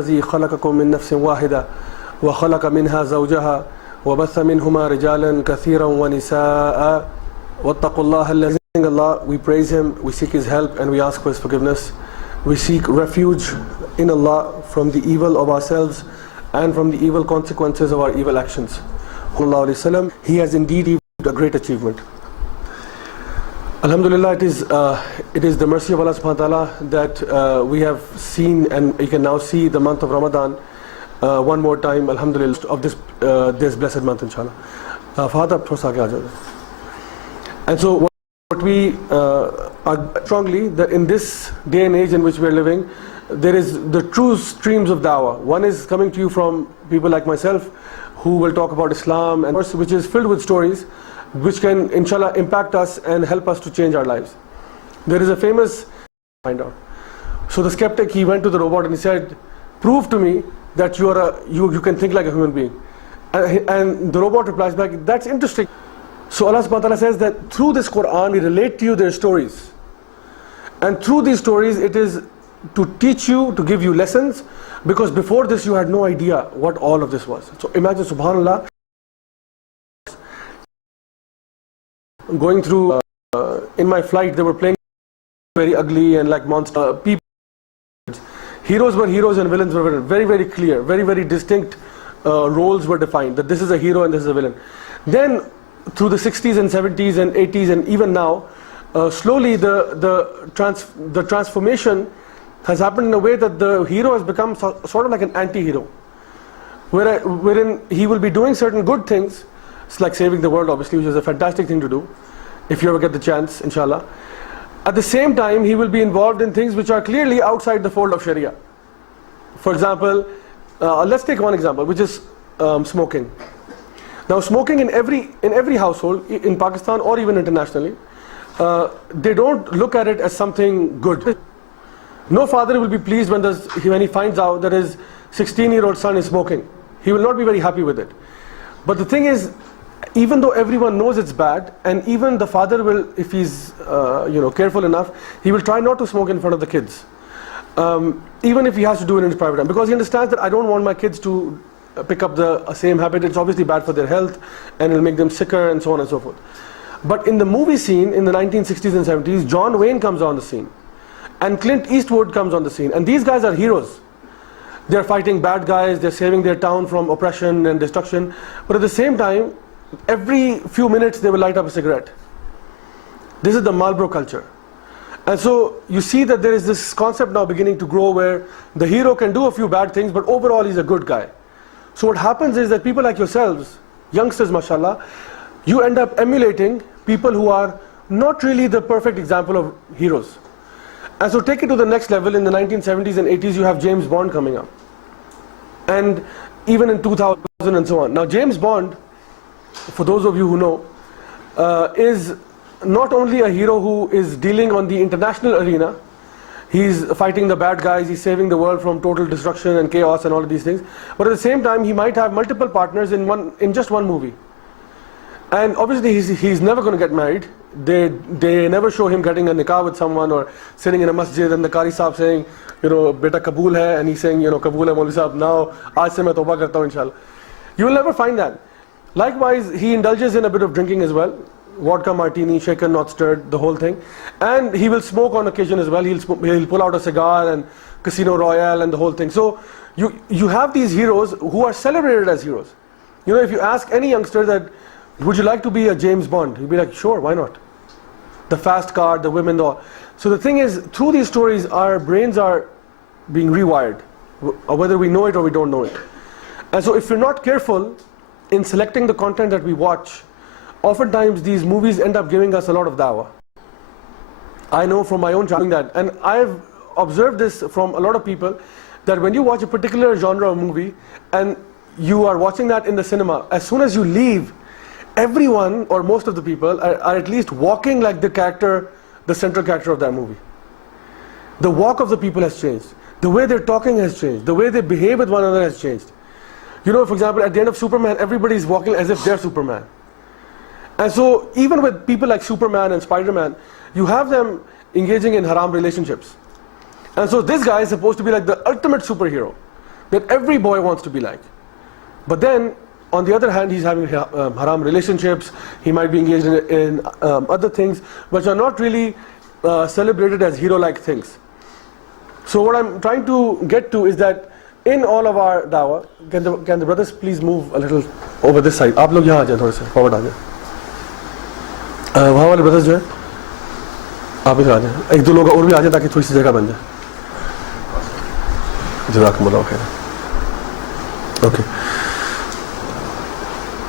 الذي خلقكم من نفس واحدة وخلق منها زوجها وبث منهما رجالا كثيرا ونساء واتقوا الله الذي. Allah, we praise Him, we seek His help, and we ask for His forgiveness. We seek refuge in Allah from the evil of ourselves and from the evil consequences of our evil actions. He has indeed achieved a great achievement. Alhamdulillah, it is the mercy of Allah subhanahu wa ta'ala that we have seen, and you can now see the month of Ramadan one more time, alhamdulillah, of this blessed month, inshallah. And so what we are strongly that in this day and age in which we are living, there is the true streams of dawah. One is coming to you from people like myself who will talk about Islam, and which is filled with stories which can inshallah impact us and help us to change our lives. There is a famous find out. So the skeptic, he went to the robot and he said, prove to me that you can think like a human being. And the robot replies back, that's interesting. So Allah subhanahu wa ta'ala says that through this Quran we relate to you their stories, and through these stories it is to teach you, to give you lessons, because before this you had no idea what all of this was. So imagine, subhanallah, going through in my flight they were playing very ugly and like monster people. Heroes were heroes and villains were villains. Very, very clear, very, very distinct roles were defined, that this is a hero and this is a villain. Then through the 60s and 70s and 80s and even now, slowly the transformation has happened in a way that the hero has become sort of like an anti-hero, wherein he will be doing certain good things. It's like saving the world, obviously, which is a fantastic thing to do if you ever get the chance, inshallah. At the same time, he will be involved in things which are clearly outside the fold of Sharia. For example, let's take one example, which is smoking. Now, smoking in every household in Pakistan or even internationally, they don't look at it as something good. No father will be pleased when he finds out that his 16-year-old son is smoking. He will not be very happy with it. But the thing is, even though everyone knows it's bad, and even the father will, if he's careful enough, he will try not to smoke in front of the kids, even if he has to do it in his private time, because he understands that I don't want my kids to pick up the same habit. It's obviously bad for their health and it'll make them sicker and so on and so forth. But in the movie scene in the 1960s and 70s, John Wayne comes on the scene and Clint Eastwood comes on the scene, and these guys are heroes. They're fighting bad guys, they're saving their town from oppression and destruction, but at the same time, every few minutes they will light up a cigarette. This is the Marlboro culture. And so you see that there is this concept now beginning to grow where the hero can do a few bad things, but overall he's a good guy. So what happens is that people like yourselves, youngsters mashallah, you end up emulating people who are not really the perfect example of heroes. And so take it to the next level. In the 1970s and 80s you have James Bond coming up, and even in 2000 and so on. Now James Bond, for those of you who know, is not only a hero who is dealing on the international arena. He's fighting the bad guys, he's saving the world from total destruction and chaos and all of these things. But at the same time, he might have multiple partners in just one movie. And obviously he's never going to get married. They never show him getting a nikah with someone or sitting in a masjid and the Qari Sahib saying, beta Kabul hai, and he's saying, Kabul hai Maulvi Sahib, now aaj se main tawbah karta hu inshallah. You will never find that. Likewise, he indulges in a bit of drinking as well. Vodka martini, shaken not stirred, the whole thing. And he will smoke on occasion as well. He'll pull out a cigar and Casino Royale and the whole thing. So you have these heroes who are celebrated as heroes. If you ask any youngster that, would you like to be a James Bond? He'll be like, sure, why not? The fast car, the women, the all. So the thing is, through these stories, our brains are being rewired, whether we know it or we don't know it. And so if we're not careful in selecting the content that we watch, oftentimes these movies end up giving us a lot of dawah. I know from my own childhood that, and I've observed this from a lot of people, that when you watch a particular genre of movie and you are watching that in the cinema, as soon as you leave, everyone or most of the people are at least walking like the central character of that movie. The walk of the people has changed. The way they're talking has changed. The way they behave with one another has changed. For example, at the end of Superman, everybody's walking as if they're Superman. And so even with people like Superman and Spider-Man, you have them engaging in haram relationships. And so this guy is supposed to be like the ultimate superhero. that every boy wants to be like. But then, on the other hand, he's having haram relationships, he might be engaged in other things which are not really celebrated as hero-like things. So what I'm trying to get to is that in all of our dawah, can the brothers please move a little over this side? आप लोग यहाँ आ जाए थोड़े से forward आ जाए. वहाँ वाले brothers जो हैं, आप इधर आ जाए. एक दो लोग और भी आ जाए ताकि थोड़ी सी जगह बन जाए. जज़ाकुमुल्लाह खैर. Okay.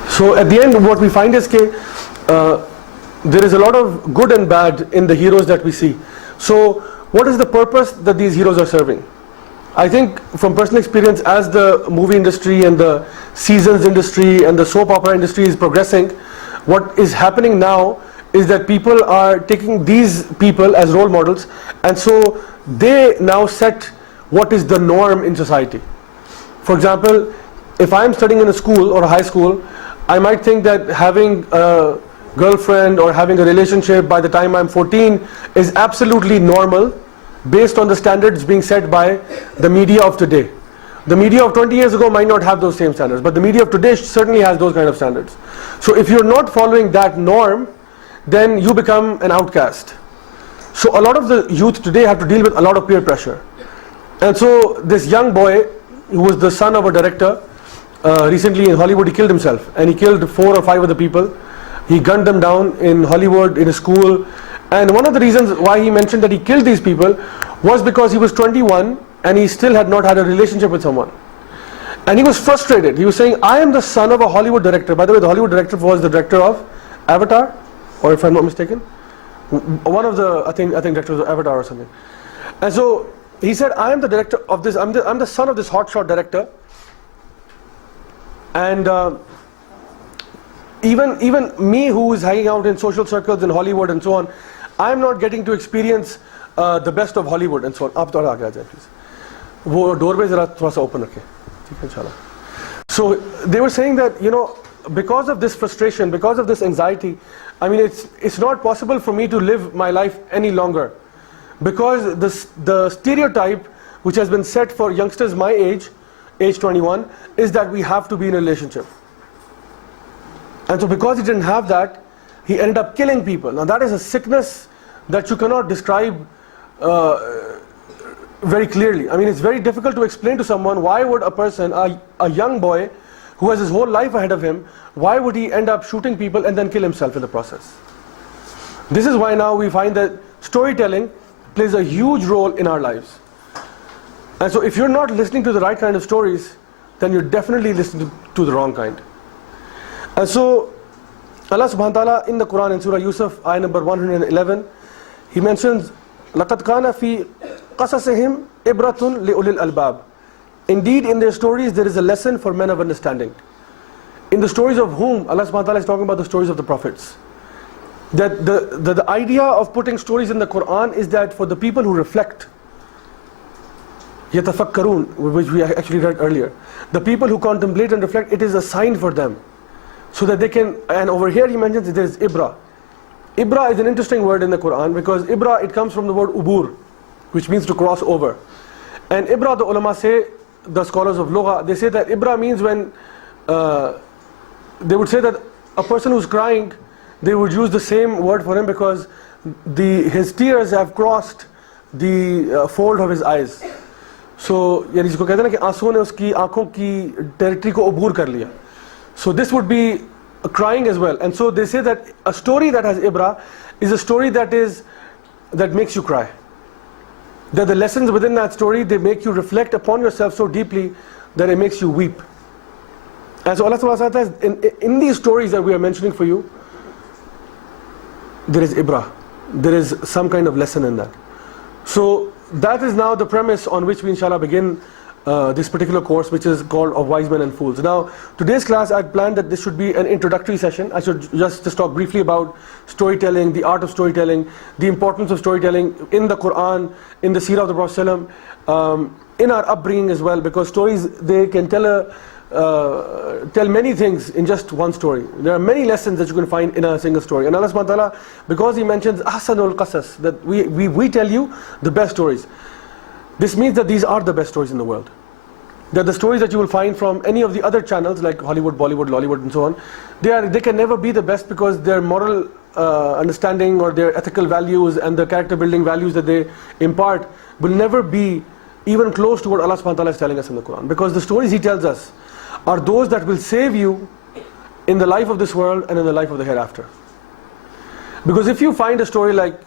So at the end, what we find is that there is a lot of good and bad in the heroes that we see. So what is the purpose that these heroes are serving? I think from personal experience, as the movie industry and the seasons industry and the soap opera industry is progressing, what is happening now is that people are taking these people as role models, and so they now set what is the norm in society. For example, if I'm studying in a school or a high school, I might think that having a girlfriend or having a relationship by the time I'm 14 is absolutely normal, based on the standards being set by the media of today. The media of 20 years ago might not have those same standards, but the media of today certainly has those kind of standards. So if you're not following that norm, then you become an outcast. So a lot of the youth today have to deal with a lot of peer pressure. And so this young boy, who was the son of a director, recently in Hollywood, he killed himself, and he killed 4 or 5 other people. He gunned them down in Hollywood, in a school. And one of the reasons why he mentioned that he killed these people was because he was 21 and he still had not had a relationship with someone. And he was frustrated. He was saying, I am the son of a Hollywood director. By the way, the Hollywood director was the director of Avatar, or if I'm not mistaken, one of the, I think directors of Avatar or something. And so he said, I am the director of this, I'm the son of this hotshot director. And even me, who is hanging out in social circles in Hollywood and so on, I'm not getting to experience the best of Hollywood and so on. आप थोड़ा आगे आ जाए please. वो doorway ज़रा थोड़ा सा open रखें. ठीक है इंशाल्लाह. So they were saying that, you know, because of this frustration, because of this anxiety, I mean it's not possible for me to live my life any longer, because the stereotype which has been set for youngsters my age 21, is that we have to be in a relationship. And so because he didn't have that, he ended up killing people. Now that is a sickness that you cannot describe very clearly. I mean, it's very difficult to explain to someone, why would a person, a young boy who has his whole life ahead of him, why would he end up shooting people and then kill himself in the process? This is why now we find that storytelling plays a huge role in our lives. And so if you're not listening to the right kind of stories, then you're definitely listening to the wrong kind. And so Allah subhanahu wa ta'ala in the Quran in Surah Yusuf, ayah number 111, He mentions, لَقَدْ كَانَ فِي قَصَصِهِمْ إِبْرَةٌ لِأُولِي الْأَلْبَابِ. Indeed, in their stories there is a lesson for men of understanding. In the stories of whom? Allah subhanahu wa ta'ala is talking about the stories of the prophets. That the idea of putting stories in the Quran is that for the people who reflect, يَتَفَكَّرُونَ, which we actually read earlier, the people who contemplate and reflect, it is a sign for them, so that they can. And over here he mentions there is Ibra. Ibra is an interesting word in the Quran, because Ibra, it comes from the word ubur, which means to cross over. And Ibra, the ulama say, the scholars of Lugha, they say that Ibra means when they would say that a person who's crying, they would use the same word for him because his tears have crossed the fold of his eyes. So यानी जिसको कहते हैं ना कि आंसुओं ने उसकी आंखों की territory को अबूर कर लिया. So this would be crying as well. And so they say that a story that has Ibra is a story that makes you cry. That the lessons within that story, they make you reflect upon yourself so deeply that it makes you weep. And so Allah subhanahu wa ta'ala says, in these stories that we are mentioning for you, there is Ibra. There is some kind of lesson in that. So that is now the premise on which we inshallah begin this particular course, which is called Of Wise Men and Fools. Now, today's class I had planned that this should be an introductory session. I should just talk briefly about storytelling, the art of storytelling, the importance of storytelling in the Quran, in the Seerah of the Prophet, in our upbringing as well, because stories, they can tell many things in just one story. There are many lessons that you can find in a single story. And Allah subhanahu wa ta'ala, because He mentions Ahsanul Qasas, that we tell you the best stories. This means that these are the best stories in the world. that the stories that you will find from any of the other channels like Hollywood, Bollywood, Lollywood and so on, they can never be the best because their moral understanding or their ethical values and the character building values that they impart will never be even close to what Allah subhanahu wa ta'ala is telling us in the Quran. Because the stories He tells us are those that will save you in the life of this world and in the life of the hereafter. Because if you find a story like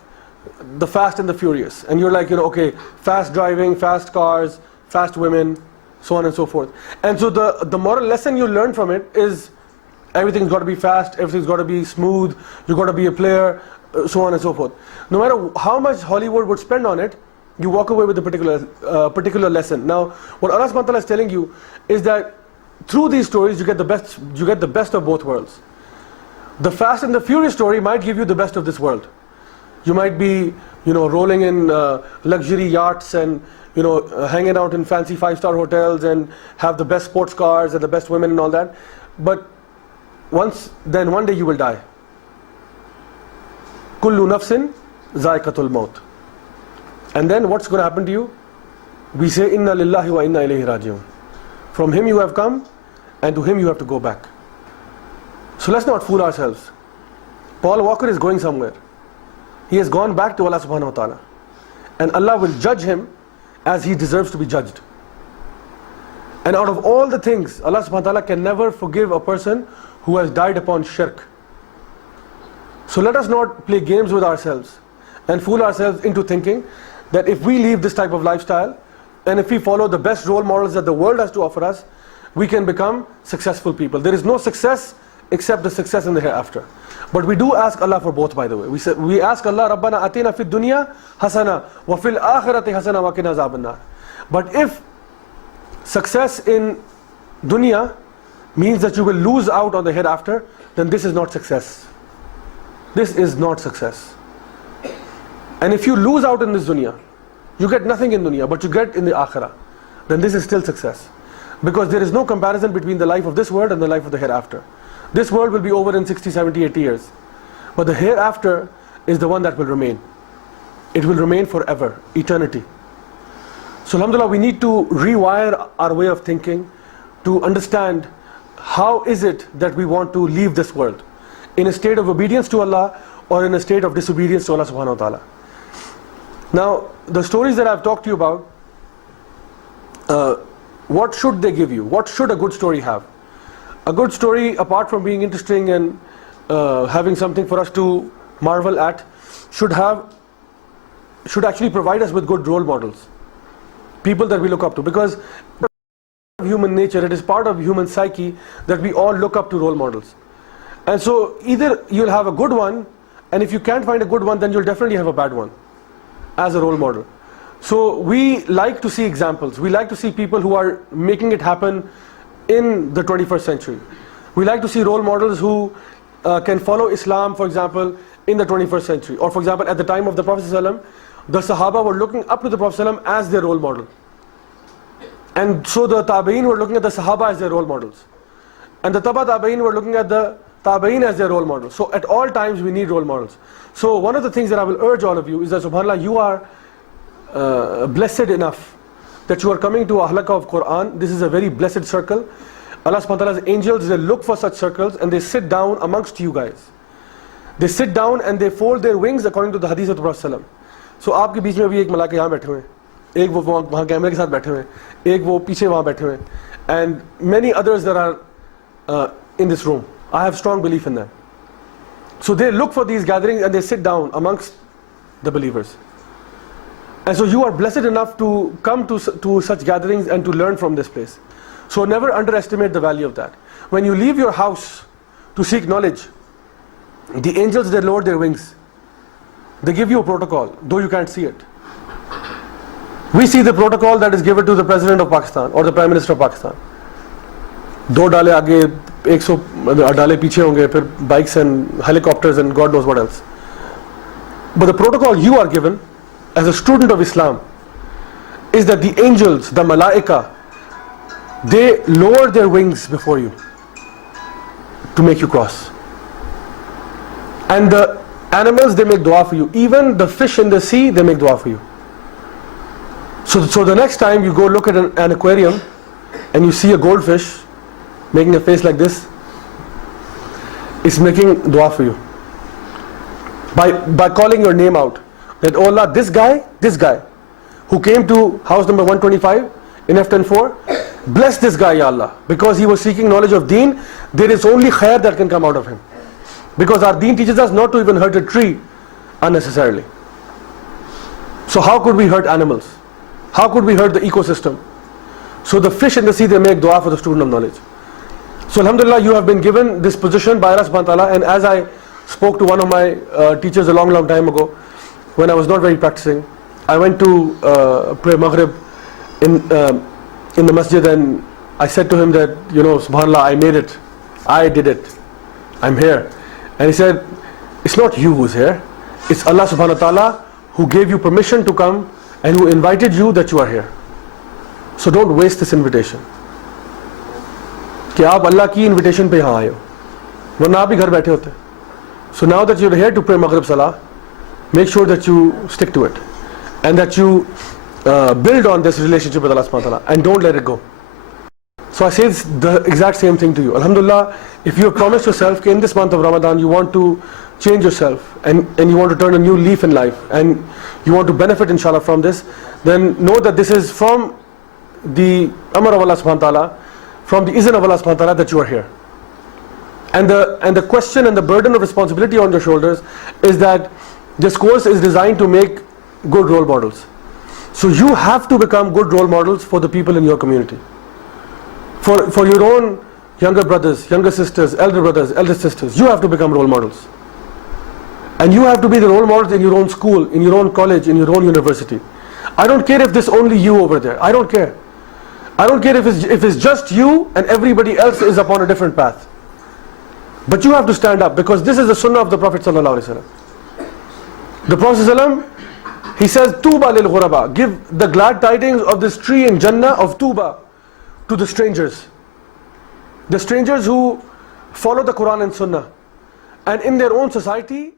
the Fast and the Furious, and you're like, okay, fast driving, fast cars, fast women, so on and so forth. And so the moral lesson you learn from it is everything's got to be fast, everything's got to be smooth, you've got to be a player, so on and so forth. No matter how much Hollywood would spend on it, you walk away with a particular lesson. Now, what Allah subhanahu wa ta'ala is telling you is that through these stories you get the best of both worlds. The Fast and the Furious story might give you the best of this world. You might be, rolling in luxury yachts and, hanging out in fancy 5-star hotels and have the best sports cars and the best women and all that. But one day you will die. Kullu nafsin zaiqatul maut. And then what's going to happen to you? We say, Inna lillahi wa inna ilayhi raji'un. From Him you have come, and to Him you have to go back. So let's not fool ourselves. Paul Walker is going somewhere. He has gone back to Allah subhanahu wa ta'ala. And Allah will judge him as he deserves to be judged. And out of all the things, Allah subhanahu wa ta'ala can never forgive a person who has died upon shirk. So let us not play games with ourselves and fool ourselves into thinking that if we leave this type of lifestyle and if we follow the best role models that the world has to offer us, we can become successful people. There is no success except the success in the hereafter. But we do ask Allah for both, by the way. We ask Allah, Rabbana atina fid dunya hasana wa fil akhirati hasana wa qina azaban nar. But if success in dunya means that you will lose out on the hereafter, then this is not success. This is not success. And if you lose out in this dunya, you get nothing in dunya, but you get in the akhirah, then this is still success. Because there is no comparison between the life of this world and the life of the hereafter. This world will be over in 60, 70, 80 years. But the hereafter is the one that will remain. It will remain forever, eternity. So alhamdulillah, we need to rewire our way of thinking to understand how is it that we want to leave this world. In a state of obedience to Allah or in a state of disobedience to Allah subhanahu wa ta'ala. Now, the stories that I've talked to you about, what should they give you? What should a good story have? A good story, apart from being interesting and having something for us to marvel at, should actually provide us with good role models. People that we look up to. Because human nature, it is part of human psyche that we all look up to role models. And so either you'll have a good one, and if you can't find a good one, then you'll definitely have a bad one as a role model. So we like to see examples. We like to see people who are making it happen in the 21st century. We like to see role models who can follow Islam, for example, in the 21st century. Or for example, at the time of the Prophet ﷺ, the Sahaba were looking up to the Prophet ﷺ as their role model. And so the Tabi'een were looking at the Sahaba as their role models. And the Taba Tabi'een were looking at the Tabi'een as their role models. So at all times we need role models. So one of the things that I will urge all of you is that subhanAllah, you are blessed enough that you are coming to a halaqah of Quran. This is a very blessed circle. Allah subhanahu wa ta'ala's angels, they look for such circles and they sit down amongst you guys. They sit down and they fold their wings according to the hadith of the Prophet ﷺ. So आपके बीच में भी एक मलाइका यहाँ बैठे हुए हैं, एक वो वहाँ कैमरे के साथ बैठे हुए हैं, एक वो पीछे वहाँ बैठे हुए हैं, and many others that are in this room. I have strong belief in that. So they look for these gatherings and they sit down amongst the believers. And so you are blessed enough to come to such gatherings and to learn from this place. So never underestimate the value of that. When you leave your house to seek knowledge, the angels, they lower their wings. They give you a protocol, though you can't see it. We see the protocol that is given to the President of Pakistan or the Prime Minister of Pakistan. 2 डाले आगे, 100 डाले पीछे होंगे, फिर bikes and helicopters and God knows what else. But the protocol you are given as a student of Islam is that the angels, the malaika, they lower their wings before you to make you cross. And the animals, they make dua for you. Even the fish in the sea, they make dua for you. So the next time you go look at an aquarium and you see a goldfish making a face like this, it's making dua for you. By calling your name out, that, oh Allah, this guy who came to house number 125 in F104, bless this guy, Ya Allah, because he was seeking knowledge of deen. There is only khair that can come out of him, because our deen teaches us not to even hurt a tree unnecessarily. So how could we hurt animals? How could we hurt the ecosystem? So the fish in the sea, they make dua for the student of knowledge. So alhamdulillah, you have been given this position by Allah subhanahu wa ta'ala. And as I spoke to one of my teachers a long time ago, when I was not very practicing, I went to pray Maghrib in the masjid, and I said to him that, you know, subhanallah, I made it, I did it, I'm here. And he said, it's not you who's here, it's Allah subhanahu wa ta'ala who gave you permission to come and who invited you that you are here. So don't waste this invitation. कि आप अल्लाह की invitation पे यहाँ आए हो, वरना आप ही घर बैठे होते. So now that you're here to pray Maghrib Salah, make sure that you stick to it, and that you build on this relationship with Allah subhanahu wa ta'ala, and don't let it go. So I say the exact same thing to you. Alhamdulillah, if you have promised yourself that in this month of Ramadan you want to change yourself, and you want to turn a new leaf in life, and you want to benefit inshallah from this, then know that this is from the Amr of Allah subhanahu wa ta'ala, from the izn of Allah subhanahu wa ta'ala, that you are here. And the question and the burden of responsibility on your shoulders is that this course is designed to make good role models. So you have to become good role models for the people in your community, for your own younger brothers, younger sisters, elder brothers, elder sisters. You have to become role models, and you have to be the role models in your own school, in your own college, in your own university. I don't care if there's only you over there. I don't care. I don't care if it's just you and everybody else is upon a different path. But you have to stand up, because this is the sunnah of the Prophet sallallahu alaihi wasallam. The Prophet sallallahu alaihi wasallam, he says, Tuba lil ghuraba, give the glad tidings of this tree in Jannah of Tuba to the strangers. The strangers who follow the Quran and Sunnah, and in their own society.